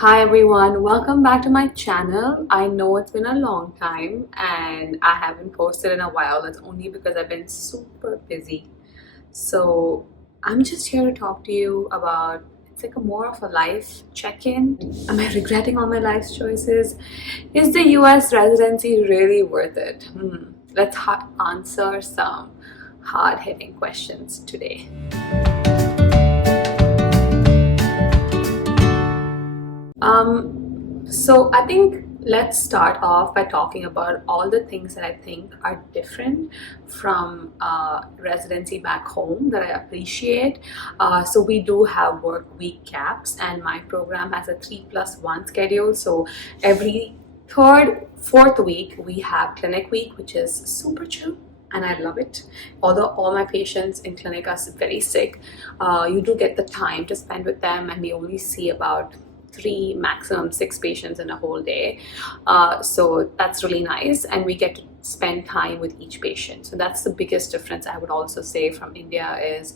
Hi everyone, welcome back to my channel. I know it's been a long time and I haven't posted in a while. That's only because I've been super busy. So I'm just here to talk to you about it's like a more of a life check-in. Am I regretting all my life's choices? Is the US residency really worth it? Let's answer some hard-hitting questions today. So I think let's start off by talking about all the things that I think are different from residency back home that I appreciate. So we do have work week caps, and my program has a 3+1 schedule. So every fourth week we have clinic week, which is super chill. And I love it. Although all my patients in clinic are very sick, you do get the time to spend with them, and we only see about 3, maximum 6 patients in a whole day. So that's really nice, and we get to spend time with each patient. So that's the biggest difference I would also say from India is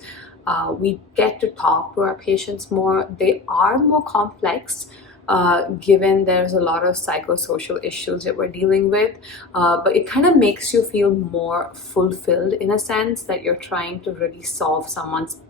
we get to talk to our patients more. They are more complex, given there's a lot of psychosocial issues that we're dealing with, but it kind of makes you feel more fulfilled in a sense that you're trying to really solve someone's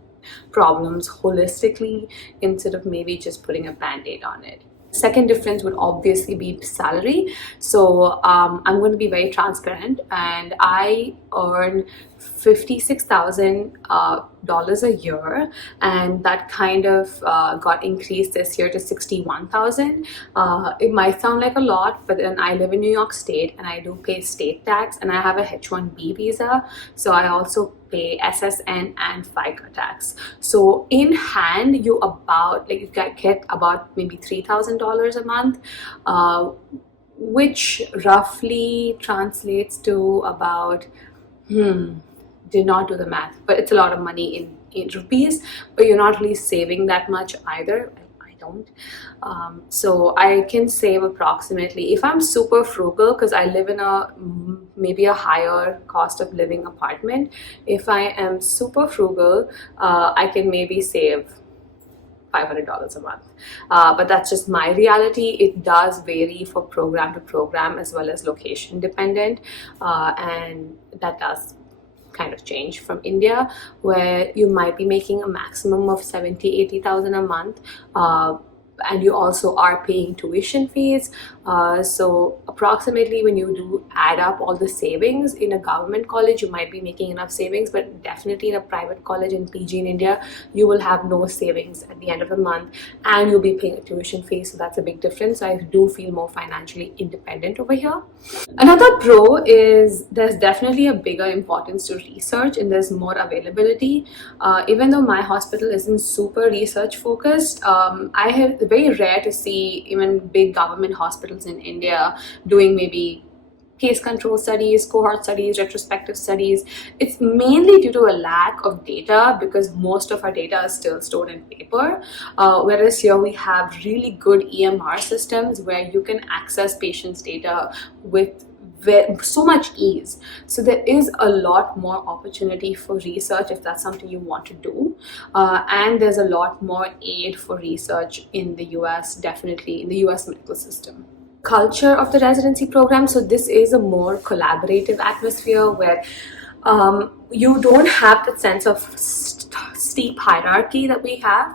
problems holistically instead of maybe just putting a band-aid on it. Second difference would obviously be salary. So I'm going to be very transparent, and I earn $56,000 a year, and that kind of got increased this year to $61,000. It might sound like a lot, but then I live in New York State and I do pay state tax, and I have a H-1B visa, so I also pay SSN and FICA tax. So in hand, you get about maybe $3,000 a month, which roughly translates to about did not do the math, but it's a lot of money in rupees, but you're not really saving that much either. I don't. So I can save approximately, if I'm super frugal, because I live in maybe a higher cost of living apartment, if I am super frugal, I can maybe save $500 a month. But that's just my reality. It does vary for program to program as well as location dependent, and that does kind of change from India, where you might be making a maximum of 70,000-80,000 a month, and you also are paying tuition fees. So approximately, when you do add up all the savings in a government college, you might be making enough savings, but definitely in a private college in PG in India, you will have no savings at the end of the month, and you'll be paying a tuition fee. So that's a big difference. So I do feel more financially independent over here. Another pro is there's definitely a bigger importance to research, and there's more availability. Even though my hospital isn't super research focused, I have very rare to see even big government hospitals in India doing maybe case control studies, cohort studies, retrospective studies. It's mainly due to a lack of data, because most of our data is still stored in paper, whereas here we have really good EMR systems where you can access patients' data with so much ease. So there is a lot more opportunity for research if that's something you want to do, and there's a lot more aid for research in the US, definitely in the US medical system. Culture of the residency program, so this is a more collaborative atmosphere where you don't have that sense of steep hierarchy that we have.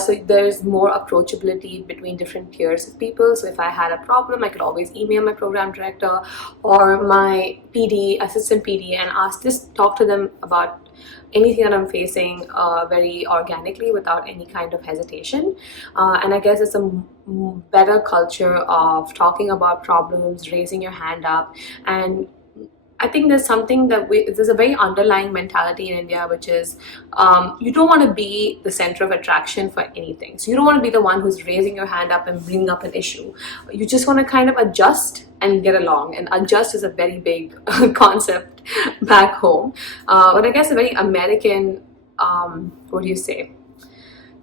So there's more approachability between different tiers of people. So if I had a problem, I could always email my program director or my PD, assistant PD, and talk to them about anything that I'm facing very organically without any kind of hesitation. And I guess it's a better culture of talking about problems, raising your hand up, and I think there's something there's a very underlying mentality in India, which is you don't want to be the center of attraction for anything. So you don't want to be the one who's raising your hand up and bringing up an issue. You just want to kind of adjust and get along. And adjust is a very big concept back home. But I guess a very American,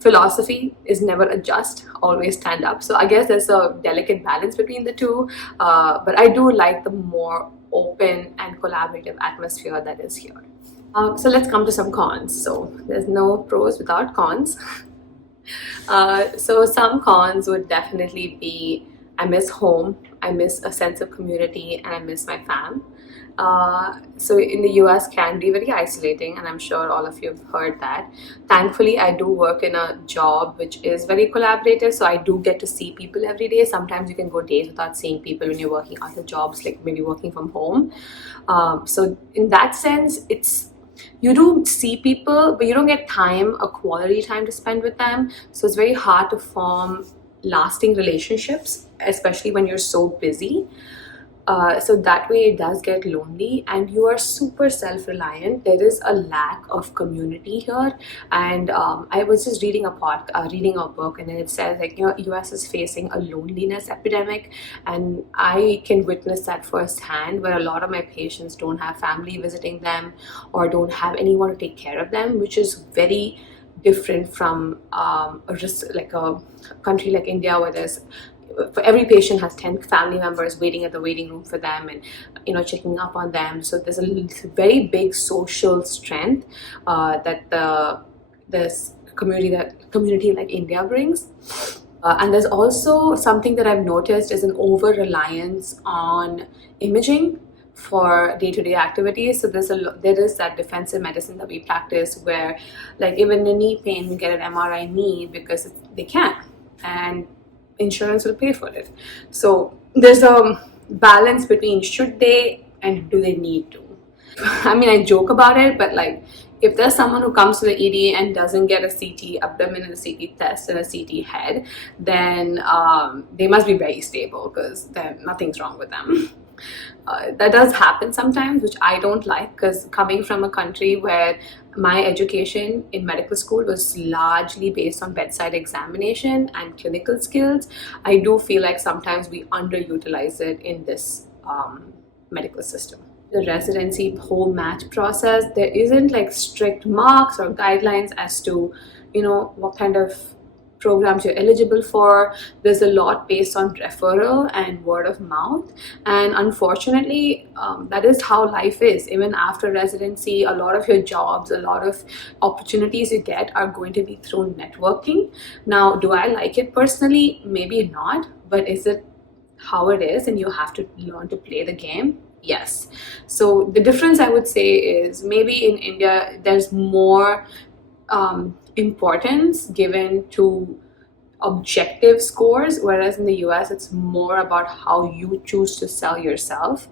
philosophy is never adjust, always stand up. So I guess there's a delicate balance between the two, but I do like the more open and collaborative atmosphere that is here. So let's come to some cons. So there's no pros without cons. So some cons would definitely be I miss home, I miss a sense of community, and I miss my fam. So in the US can be very isolating, and I'm sure all of you have heard that. Thankfully, I do work in a job which is very collaborative, so I do get to see people every day. Sometimes you can go days without seeing people when you're working other jobs, like maybe working from home. So in that sense, it's you do see people, but you don't get time, a quality time to spend with them. So it's very hard to form lasting relationships, especially when you're so busy. So that way it does get lonely, and you are super self-reliant. There is a lack of community here, and I was just reading a book, and it says like, you know, US is facing a loneliness epidemic, and I can witness that firsthand, where a lot of my patients don't have family visiting them or don't have anyone to take care of them, which is very different from like a country like India, where there's for every patient has 10 family members waiting at the waiting room for them, and you know, checking up on them. So there's a very big social strength that this community like India brings. And there's also something that I've noticed is an over reliance on imaging for day-to-day activities. So there is that defensive medicine that we practice, where like even in knee pain we get an MRI knee because they can, and insurance will pay for it. So there's a balance between should they and do they need to. I mean, I joke about it, but like if there's someone who comes to the ED and doesn't get a CT abdomen and a CT test and a CT head, then they must be very stable, because nothing's wrong with them. That does happen sometimes, which I don't like, because coming from a country where my education in medical school was largely based on bedside examination and clinical skills, I do feel like sometimes we underutilize it in this medical system. The residency whole match process, there isn't like strict marks or guidelines as to, you know, what kind of programs you're eligible for. There's a lot based on referral and word of mouth, and unfortunately that is how life is. Even after residency, a lot of your jobs, a lot of opportunities you get are going to be through networking. Now, do I like it personally? Maybe not, but is it how it is and you have to learn to play the game? Yes. So the difference I would say is maybe in India there's more importance given to objective scores, whereas in the US it's more about how you choose to sell yourself.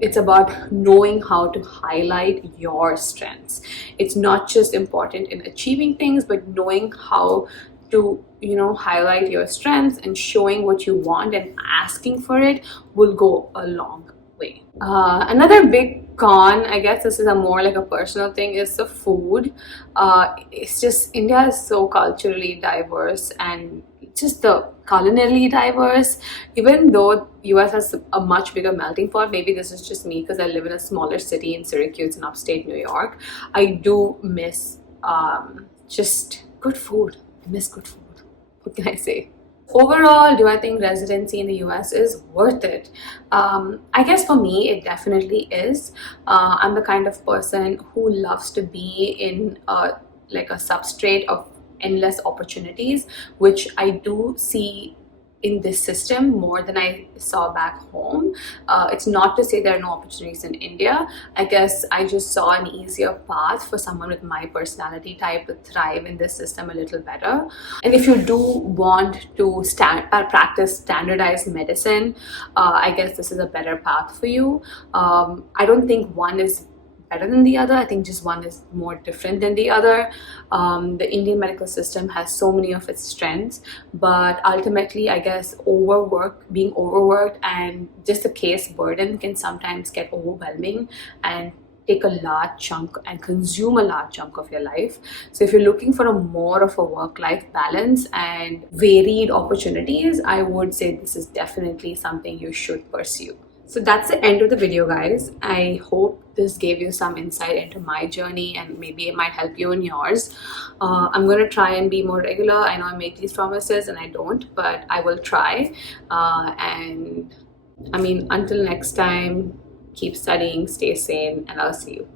It's about knowing how to highlight your strengths. It's not just important in achieving things, but knowing how to, you know, highlight your strengths and showing what you want and asking for it will go a long way. Another big con, I guess this is a more like a personal thing, is the food. It's just India is so culturally diverse and just the culinarily diverse. Even though US has a much bigger melting pot, maybe this is just me because I live in a smaller city in Syracuse in upstate New York, I do miss just good food. I miss good food. What can I say? Overall, do I think residency in the US is worth it? I guess for me, it definitely is. I'm the kind of person who loves to be in like a substrate of endless opportunities, which I do see in this system more than I saw back home. It's not to say there are no opportunities in India. I guess I just saw an easier path for someone with my personality type to thrive in this system a little better. And if you do want to practice standardized medicine, I guess this is a better path for you. I don't think one is better than the other. I think just one is more different than the other. The Indian medical system has so many of its strengths, but ultimately I guess being overworked and just the case burden can sometimes get overwhelming and take a large chunk and consume a large chunk of your life. So if you're looking for more of a work-life balance and varied opportunities, I would say this is definitely something you should pursue. So that's the end of the video, guys. I hope this gave you some insight into my journey and maybe it might help you in yours. I'm going to try and be more regular. I know I make these promises and I don't, but I will try. And I mean, until next time, keep studying, stay sane, and I'll see you.